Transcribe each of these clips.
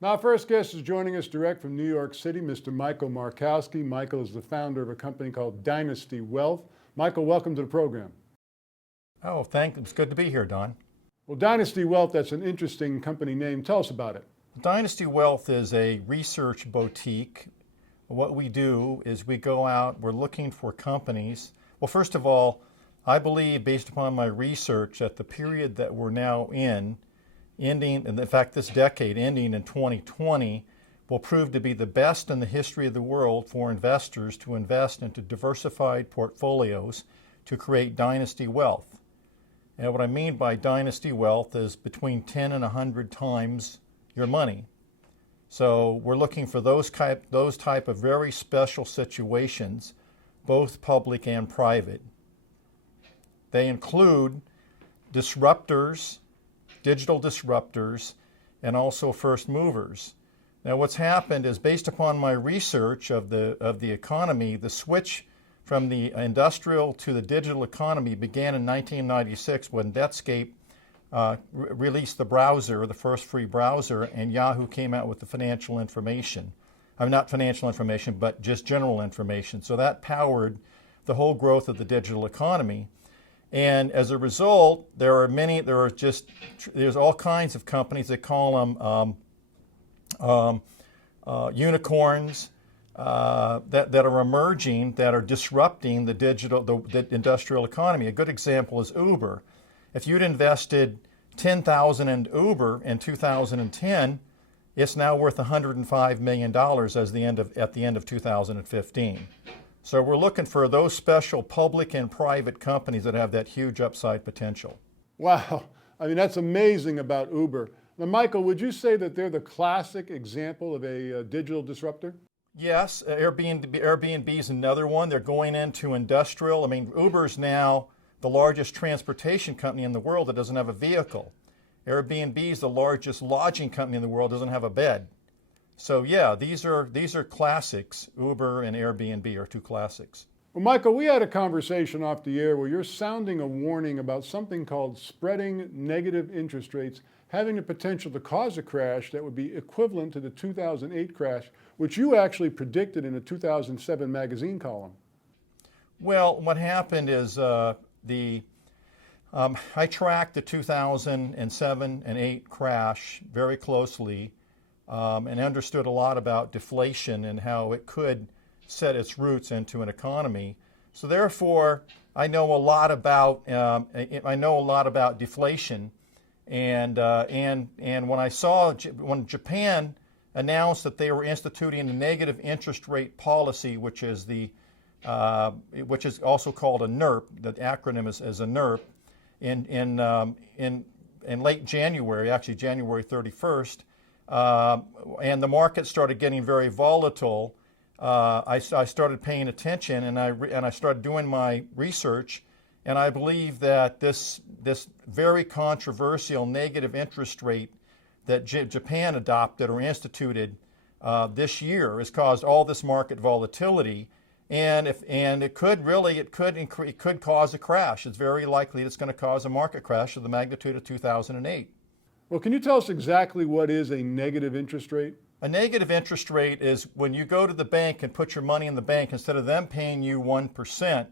Now, our first guest is joining us direct from New York City, Mr. Michael Markowski. Michael is the founder of a company called Dynasty Wealth. Michael, welcome to the program. Oh, thanks. It's good to be here, Don. Well, Dynasty Wealth, that's an interesting company name. Tell us about it. Dynasty Wealth is a research boutique. What we do is we go out, we're looking for companies. Well, first of all, I believe, based upon my research, that the period that we're now in, ending, and in fact this decade ending in 2020, will prove to be the best in the history of the world for investors to invest into diversified portfolios to create dynasty wealth. And what I mean by dynasty wealth is between 10 and 100 times your money. So we're looking for those type of very special situations, both public and private. They include disruptors, digital disruptors, and also first movers. Now what's happened is, based upon my research of the economy, the switch from the industrial to the digital economy began in 1996 when Netscape released the browser, the first free browser, and Yahoo came out with the financial information. Not financial information, but just general information. So that powered the whole growth of the digital economy. And as a result, there's all kinds of companies, they call them unicorns, that are emerging, that are disrupting the industrial economy. A good example is Uber. If you'd invested $10,000 in Uber in 2010, it's now worth $105 million at the end of 2015. So we're looking for those special public and private companies that have that huge upside potential. Wow, I mean, that's amazing about Uber. Now, Michael, would you say that they're the classic example of a digital disruptor? Yes, Airbnb is another one. They're going into industrial. I mean, Uber's now the largest transportation company in the world that doesn't have a vehicle. Airbnb is the largest lodging company in the world that doesn't have a bed. So yeah, these are classics. Uber and Airbnb are two classics. Well, Michael, we had a conversation off the air where you're sounding a warning about something called spreading negative interest rates having the potential to cause a crash that would be equivalent to the 2008 crash, which you actually predicted in a 2007 magazine column. Well, what happened is I tracked the 2007 and 8 crash very closely and understood a lot about deflation and how it could set its roots into an economy. So therefore, I know a lot about deflation, and when Japan announced that they were instituting a negative interest rate policy, which is also called a NIRP. The acronym is a NIRP. In late January, actually January 31st, and the market started getting very volatile. I started paying attention, and I started doing my research, and I believe that this very controversial negative interest rate that Japan adopted or instituted this year has caused all this market volatility, and it could cause a crash. It's very likely it's going to cause a market crash of the magnitude of 2008. Well, can you tell us exactly what is a negative interest rate? A negative interest rate is when you go to the bank and put your money in the bank, instead of them paying you 1%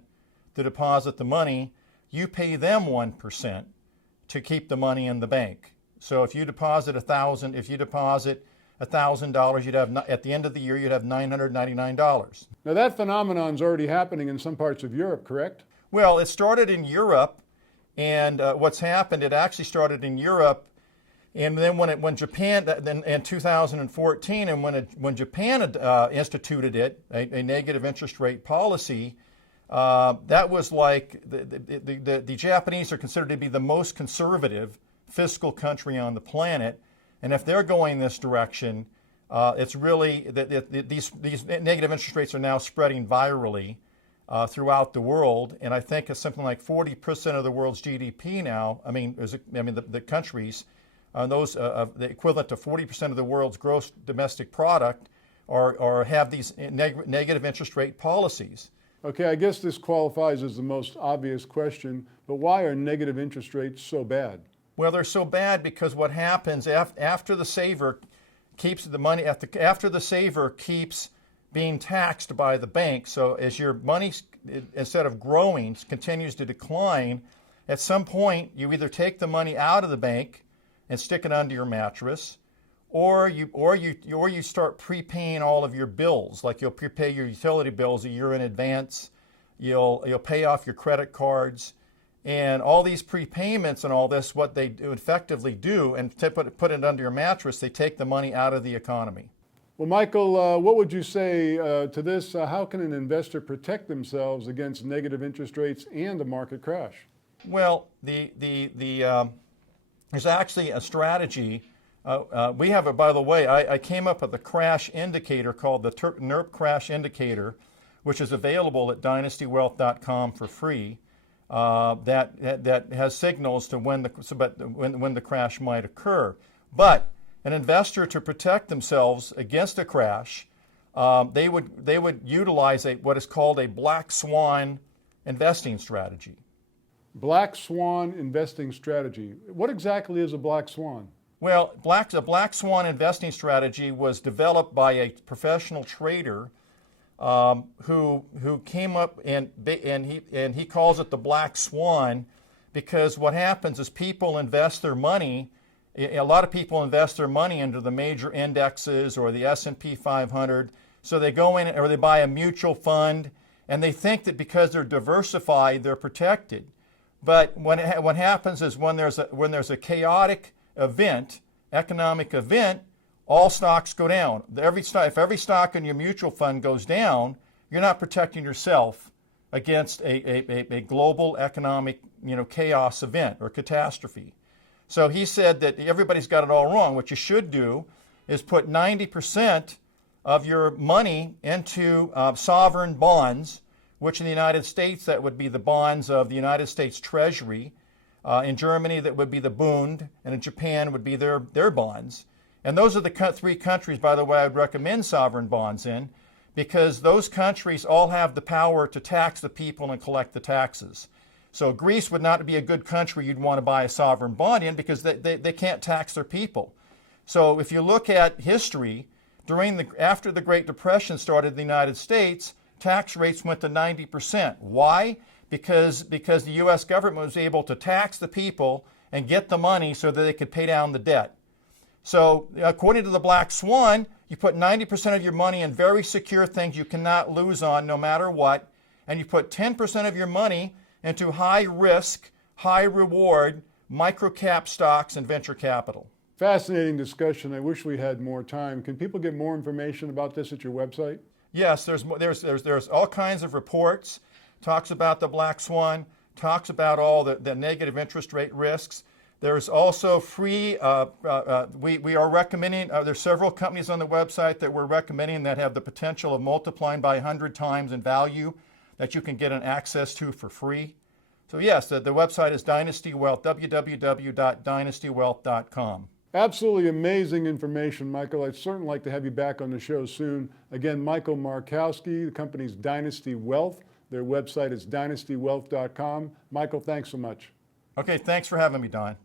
to deposit the money, you pay them 1% to keep the money in the bank. So if you deposit $1,000, you'd have, at the end of the year, you'd have $999. Now that phenomenon's already happening in some parts of Europe, correct? Well, it started in Europe, and what's happened, it actually started in Europe. And then when Japan, then in 2014, and when Japan instituted it, a negative interest rate policy, that was like the Japanese are considered to be the most conservative fiscal country on the planet, and if they're going this direction, it's really these negative interest rates are now spreading virally throughout the world, and I think it's something like 40% of the world's GDP now. The countries. The equivalent to 40% of the world's gross domestic product have these negative interest rate policies. Okay, I guess this qualifies as the most obvious question, but why are negative interest rates so bad? Well, they're so bad because what happens after the saver keeps the money after the saver keeps being taxed by the bank. So as your money, instead of growing, continues to decline, at some point you either take the money out of the bank and stick it under your mattress, or you start prepaying all of your bills. Like you'll prepay your utility bills a year in advance. You'll pay off your credit cards, and all these prepayments and all this. What they do effectively do, and to put it under your mattress, they take the money out of the economy. Well, Michael, what would you say to this? How can an investor protect themselves against negative interest rates and a market crash? Well, there's actually a strategy. We have it, by the way. I came up with a crash indicator called the NERP crash indicator, which is available at dynastywealth.com for free. That has signals to when the crash might occur. But an investor, to protect themselves against a crash, they would utilize what is called a black swan investing strategy. Black swan investing strategy. What exactly is a black swan? Well, a black swan investing strategy was developed by a professional trader who came up and he calls it the black swan, because what happens is people invest their money. A lot of people invest their money into the major indexes or the S&P 500. So they go in or they buy a mutual fund, and they think that because they're diversified, they're protected. But what happens is when there's a chaotic event, economic event, all stocks go down. If every stock in your mutual fund goes down, you're not protecting yourself against a global economic chaos event or catastrophe. So he said that everybody's got it all wrong. What you should do is put 90% of your money into sovereign bonds, which in the United States, that would be the bonds of the United States Treasury. In Germany, that would be the Bund, and in Japan would be their bonds. And those are the three countries, by the way, I would recommend sovereign bonds in, because those countries all have the power to tax the people and collect the taxes. So Greece would not be a good country you'd want to buy a sovereign bond in, because they can't tax their people. So if you look at history, after the Great Depression started in the United States, tax rates went to 90%. Why? Because the U.S. government was able to tax the people and get the money so that they could pay down the debt. So according to the Black Swan, you put 90% of your money in very secure things you cannot lose on no matter what, and you put 10% of your money into high risk, high reward, micro-cap stocks and venture capital. Fascinating discussion. I wish we had more time. Can people get more information about this at your website? Yes, there's all kinds of reports. Talks about the Black Swan, talks about all the negative interest rate risks. There's also free, we are recommending, there's several companies on the website that we're recommending that have the potential of multiplying by 100 times in value that you can get an access to for free. So yes, the website is Dynasty Wealth, www.dynastywealth.com. Absolutely amazing information, Michael. I'd certainly like to have you back on the show soon. Again, Michael Markowski, the company's Dynasty Wealth. Their website is dynastywealth.com. Michael, thanks so much. Okay, thanks for having me, Don.